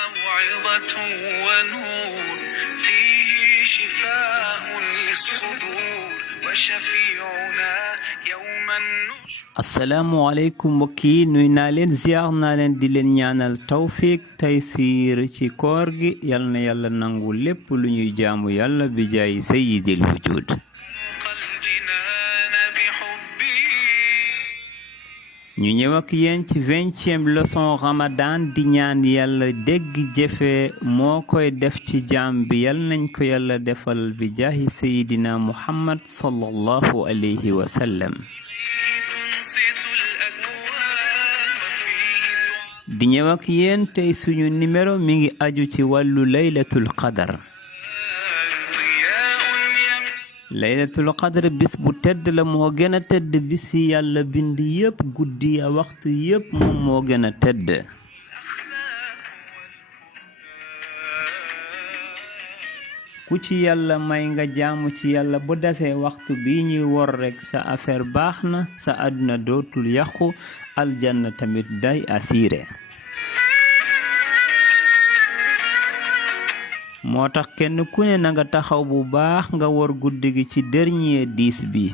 موعظة ونور فيه شفاء للصدور وشفيعنا يوم النشور. asalaamaaleykum mbokk yi nuy naa leen ziar naa leen di leen ñaanal tawfiq taysiir ci koor gi yal na yàlla nangu lépp lu ñuy jaamu yàlla bi jaay sayyidil wujud. ñu ñëw ak yéen ci 20e leçon ramadan di ñaan yàlla dégg jëfe moo koy def ci jaam bi yal nañ ko yàlla defal bi jaahi sayyidina muhammad sallallahu alayhi wa sallam. di ñëw ak yéen tey suñu numéro mi ngi aju ci wàllu laylatul qadar. laylatul qadr bis bu tedd la moo gën a tedd bis yi yàlla bind yépp guddi ya waxtu yépp moom moo gën a tedd. ku ci yàlla may nga jaamu ci yàlla bu dasee waxtu bi ñuy wor rekk sa affaire baax na sa àdduna dootul yàqu aljanna tamit day assuré. moo tax kenn ku ne na nga taxaw bu baax nga wor guddi gi ci dernier 10 bi.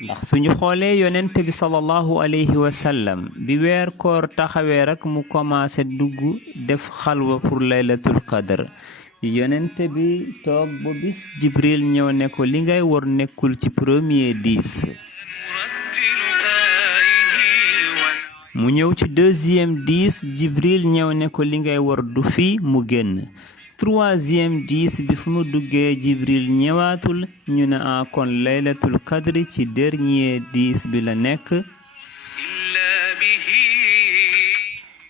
ndax suñu xoolee yonent bi sallallahu alayhi wa sallam bi weer koor taxawee rek mu commencé dugg def xalwa pour laylatul qadr. yonent bi toog ba bis jibril ñëw ne ko li ngay wor nekkul ci premier 10. mu ñëw ci deuxième 10 jibril ñëw ne ko li ngay wor du fii mu génn. troisième 10 bi fu mu duggee jibril ñëwaatul ñu ne kon laylatul qadri ci dernier 10 bi la nekk.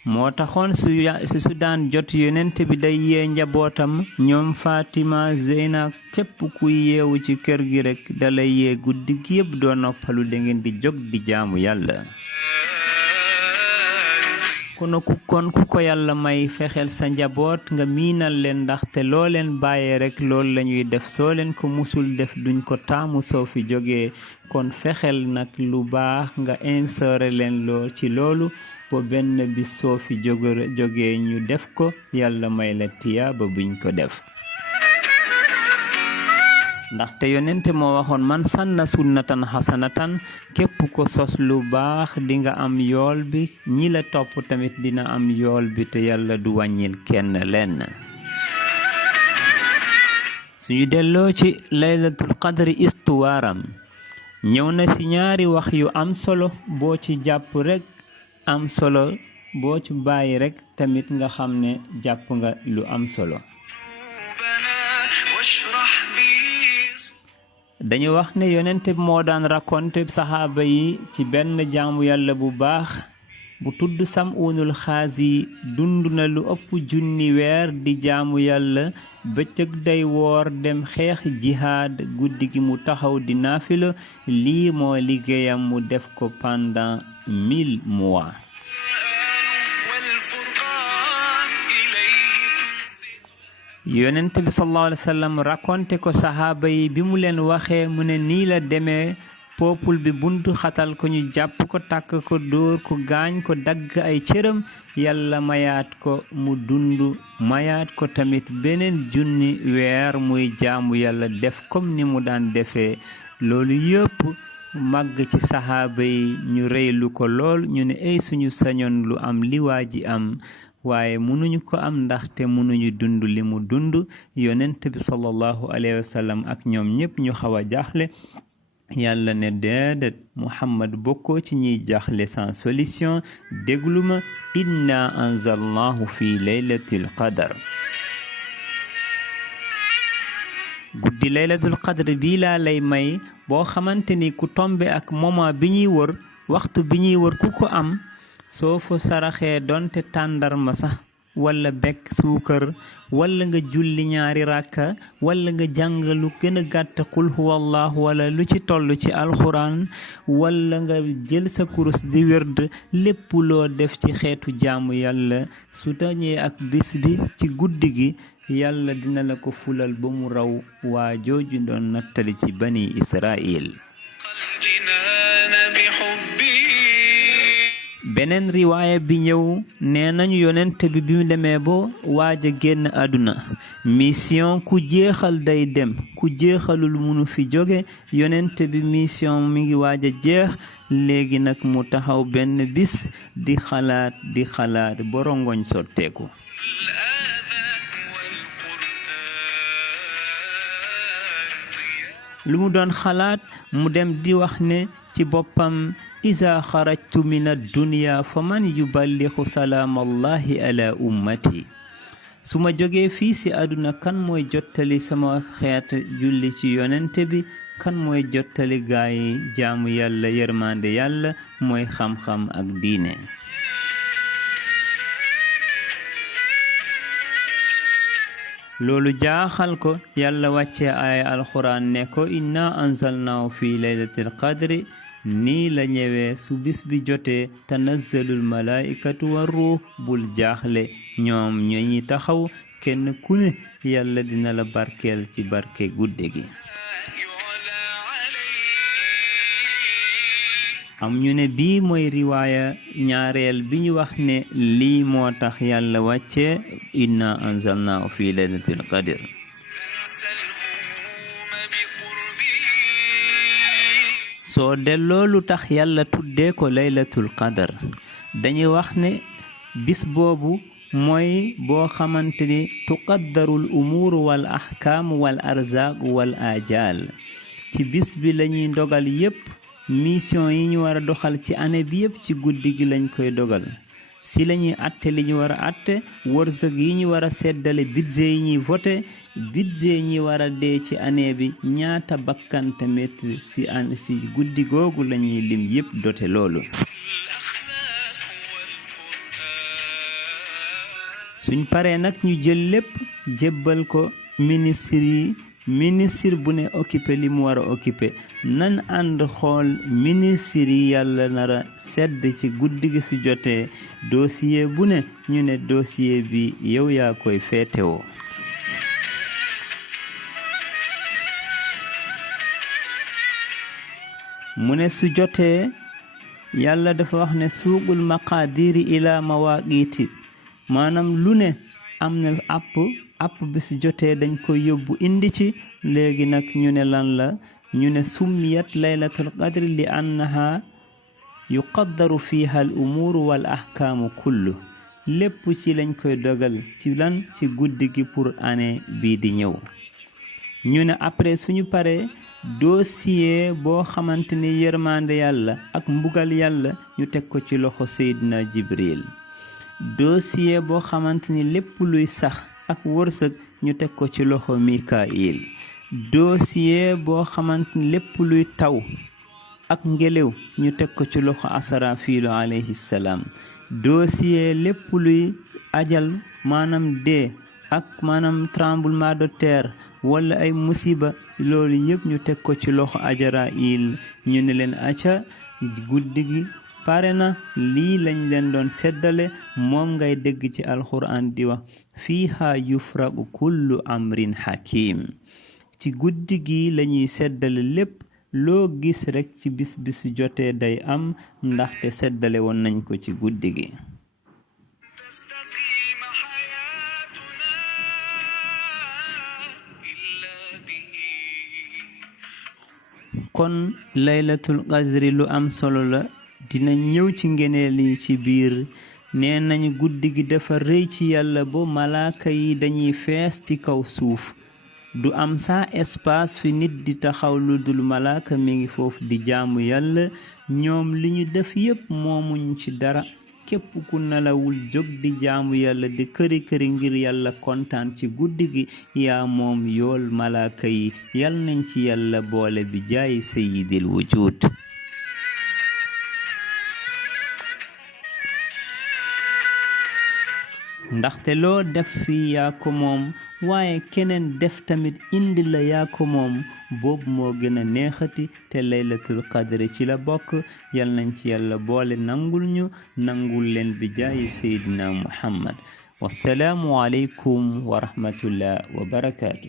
moo taxoon su daan jot yonent bi day yee njabootam ñoom Fatima Zeyna képp kuy yeewu ci kër gi rekk dalay yee guddi gi yépp doo noppalu da ngeen di jóg di jaamu yàlla. kon ku ko yàlla may fexeel sa njaboot nga miinal leen ndaxte loo leen bàyyee rekk loolu lañuy def soo leen ko musul def duñ ko taamu soo fi jógee kon fexeel nag lu baax nga instauré leen ci loolu ba benn bis soo fi jógee ñu def ko yàlla may la tiyaaba buñ ko def. ndaxte yonente moo waxoon man sanna sunnatan hasanatan képp ko sos lu baax dinga am yool bi ñi la topp tamit dina am yool bi te yàlla du wàññil kenn lenn. suñu delloo ci laylatul qadri istuwaaram ñëw na ci ñaari wax yu am solo boo ci jàpp rekk am solo boo ci bàyyi rekk tamit nga xam ne jàpp nga lu am solo. dañu wax ne yonent bi moo daan raconter saxaaba yi ci benn jaamu yàlla bu baax bu tudd Sam'unul Xaazi dund na lu ëpp junni weer di jaamu yàlla bëccëg day woor dem xeex jihaad guddi gi mu taxaw di naafila lii moo liggéeyam mu def ko pendant 1000 mois. yonent bi sallallahu alayhi wa sallam raconté ko saxaaba yi bi mu leen waxee mu ne nii la demee peuple bi buntu xatal ko ñu jàpp ko takk ko dóor ko gaañ ko dagg ay cëram yàlla mayaat ko mu dund mayaat ko tamit beneen junni weer muy jaamu yàlla def comme ni mu daan defee loolu yëpp màgg ci saxaaba yi ñu reylu ko lool ñu ne ay suñu sañoon lu am li waa ji am waaye mënuñu ko am ndaxte mënuñu dund li mu dund yonent bi sallallahu alayhi wa sallam ak ñoom ñépp ñu xaw a jaaxle yàlla ne déedéet Muhammad bokkoo ci ñiy jaaxle sans solution déglu ma inna anzalnahu fi laylatil qadar. guddi laylatul qadr bii laa lay may boo xamante ni ku tombe ak moment bi ñuy wër waxtu bi ñuy wër ku ko am soo fa saraxee donte tàndarma sax wala bekk suukar wala nga julli ñaari ràkka wala nga jàng lu gën a gàtt qul huwallahu wala lu ci toll ci alxuraan wala nga jël sa kurus di wird lépp loo def ci xeetu jaamu yàlla su dañee ak bis bi ci guddi gi yàlla dina la ko fulal ba mu raw waa jooju doon nattali ci bani Israil. beneen riwaaya bi ñëw nee nañu yonent bi mu demee ba waaj a génn àdduna mission ku jeexal day dem ku jeexalul munu fi jóge yonent bi mission mi ngi waaj a jeex léegi nag mu taxaw benn bis di xalaat borongoñ sotteeku lu mu doon xalaat mu dem di wax ne ci boppam iza xarajtu min ad-dunya fa man yuballighu salaamallahi ala ummati su ma jógee fii ci àdduna kan mooy jottali sama xeet julli ci yonente bi kan mooy jottali gaayi jaamu yàlla yërmande yàlla mooy xam-xam ak diine loolu jaaxal ko yàlla wàcce ay alxuraan ne ko inna anzalnaahu fi laylatil qadri nii la ñëwee su bis bi jotee tanazzalul malaikatu wa ruux bul jaaxle ñoom ñi taxaw kenn ku ne yàlla dina la barkeel ci barke gudde gi am ñu ne bii mooy riwaaya ñaareel bi ñu wax ne lii moo tax yàlla wàcce inna anzalnaahu fi laylatil qadr soo delloo lu tax yàlla tuddee ko laylatul qadr dañuy wax ne bis boobu mooy boo xamante ni tuqaddarul umuur wal ahkaam wal arzaaq wal ajaal ci bis bi lañuy dogal yépp mission yi ñu war a doxal ci année bi yépp ci guddi gi lañ koy dogal si lañuy atte li ñu war a atte wërsëg yi ñu war a seddale budget yi ñuy voté budget ñi war a dee ci année bi ñaata bakkan tamit si guddi googu lañuy lim yépp dote loolu suñ paree nag ñu jël lépp jébbal ko ministre bu ne occupé li mu war a occupé nan ànd xool ministre yi yàlla nara sedd ci guddi gi su jotee dossier bu ne ñu ne dossier bi yow yaa koy féetewoo mu ne su jotee yàlla dafa wax ne suuqul maqaadiri ila mawaaqiiti maanaam lu ne am na app bi su jotee dañ ko yóbbu indi ci léegi nag ñu ne lan la ñu ne summiyat laylatul qadri li annaha yuqaddaru fiha al umuuru wal ahkaamu kullu lépp ci lañ koy dogal ci lan ci guddi gi pour année bii di ñëw ñu ne après suñu paree dossier boo xamante ni yërmande yàlla ak mbugal yàlla ñu teg ko ci loxo Seydina Jibril dossier boo xamante ni lépp luy sax ak wërsëg ñu teg ko ci loxo Mikail dossier boo xamante ni lépp luy taw ak ngelaw ñu teg ko ci loxo Asrafilu alayhi salaam dossier lépp luy ajal maanaam dee ak maanaam tremblement de terre wala ay musiba loolu yëpp ñu teg ko ci loxo Ajrail ñu ne leen acca guddi gi pare na lii lañ leen doon seddale moom ngay dégg ci alxuraan di wax fiiha yufraqu kullu amrin hakim ci guddi gi lañuy seddale lépp loo gis rekk ci bis bisu jotee day am ndaxte seddale woon nañ ko ci guddi gi kon laylatul qadri lu am solo la dina ñëw ci ngeneel yi ci biir nee nañu guddi gi dafa rëy ci yàlla bo malaaka yi dañuy fees ci kaw suuf du am saa espace fi nit di taxaw lu dul malaaka mi ngi foofu di jaamu yàlla ñoom li ñu def yépp moomuñ ci dara képp ku nelawul jóg di jaamu yàlla di këri ngir yàlla kontaan ci guddi gi yaa moom yool malaaka yi yal nañ ci yàlla boole bi jaay sayyidil wujud ndaxte loo def fii yaa ko moom waaye keneen def tamit indi la yaa ko moom boobu moo gën a neexati te laylatul qadri ci la bokk yal nañ ci yàlla boole nangul ñu nangul leen bi jaayi seydina muhammad wassalaamu aleykum wa rahmatullah wa barakaatu